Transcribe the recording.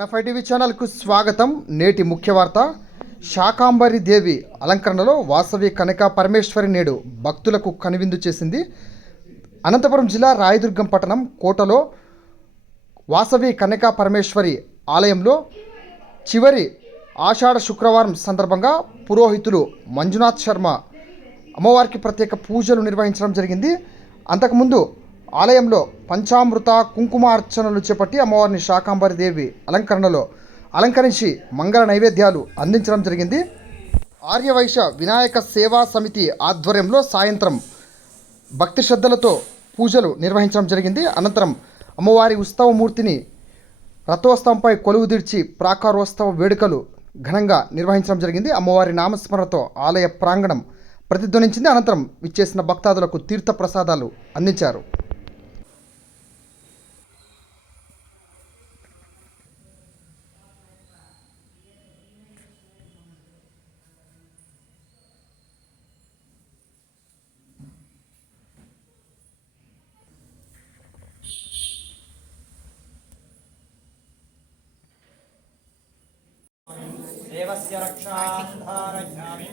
మన ఫై టీవీ ఛానల్కు స్వాగతం. నేటి ముఖ్య వార్త. శాకాంబరి దేవి అలంకరణలో వాసవి కనక పరమేశ్వరి నేడు భక్తులకు కనువిందు చేసింది. అనంతపురం జిల్లా రాయదుర్గం పట్టణం కోటలో వాసవి కనక పరమేశ్వరి ఆలయంలో చివరి ఆషాఢ శుక్రవారం సందర్భంగా పురోహితులు మంజునాథ్ శర్మ అమ్మవారికి ప్రత్యేక పూజలు నిర్వహించడం జరిగింది. అంతకుముందు ఆలయంలో పంచామృత కుంకుమ అర్చనలు చేపట్టి అమ్మవారిని శాకాంబరి దేవి అలంకరణలో అలంకరించి మంగళ నైవేద్యాలు అందించడం జరిగింది. ఆర్యవైశ్య వినాయక సేవా సమితి ఆధ్వర్యంలో సాయంత్రం భక్తి శ్రద్ధలతో పూజలు నిర్వహించడం జరిగింది. అనంతరం అమ్మవారి ఉత్సవమూర్తిని రథోత్సవంపై కొలువుదీర్చి ప్రాకారోత్సవ వేడుకలు ఘనంగా నిర్వహించడం జరిగింది. అమ్మవారి నామస్మరణతో ఆలయ ప్రాంగణం ప్రతిధ్వనించింది. అనంతరం విచ్చేసిన భక్తాదులకు తీర్థ ప్రసాదాలు అందించారు. देवस्य रक्षां धारयामि